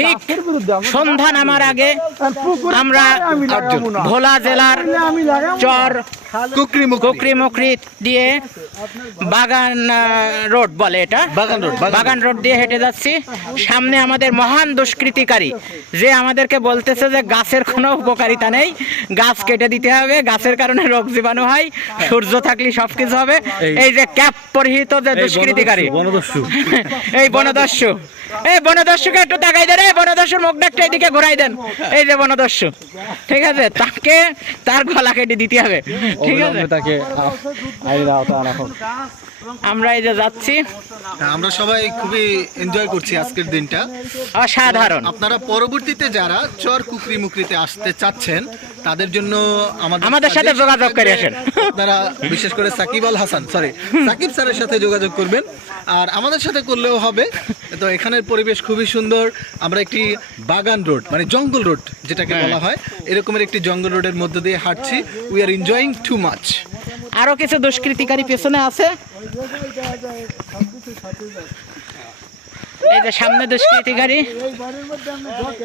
ঠিক সন্ধ্যা নামার আগে আমরা ভোলা জেলার চর কুকরিমুকরি দিয়ে বাগান রোড বলে এটা, বাগান রোড দিয়ে হেঁটে যাচ্ছি। সামনে আমাদের মহান দুষ্কৃতিকারী যে আমাদেরকে বলতেছে যে গাছের কোনো উপকারিতা নেই, গাছ কেটে দিতে হবে, গাছের কারণে রোগ জীবাণু হয়, সূর্য থাকলে সবকিছু হবে। এই যে ক্যাপ পরিহিত যে দুষ্কৃতিকারী, এই বনদস্যু, এই বনদস্যুকে একটু তাকাই দেন, এই বনদস্যুর মুখটা একটু এদিকে ঘোরাই দেন। এই যে বনদস্যু, ঠিক আছে, তাকে তার গলা কেটে দিতে হবে, ঠিক আছে। আমরা এই যে যাচ্ছি, আমরা সবাই খুবই এনজয় করছি আজকের দিনটা, অসাধারণ। আপনারা পরবর্তীতে যারা চর কুকরিমুকরিতে আসতে চাচ্ছেন তাদের জন্য আমাদের সাথে যোগাযোগ করে আসেন। আপনারা বিশেষ করে সাকিব স্যারের সাথে যোগাযোগ করবেন, আর আমাদের সাথে করলেও হবে। তো এখানের পরিবেশ খুবই সুন্দর। আমরা একটি বাগান রোড মানে জঙ্গল রোড যেটাকে বলা হয়, এরকমের একটি জঙ্গল রোডের মধ্য দিয়ে হাঁটছি। We are enjoying too much. আরো কিছু দুষ্কৃতিকারী পেছনে আছে, এই যে সামনে দুষ্কৃতিকারী।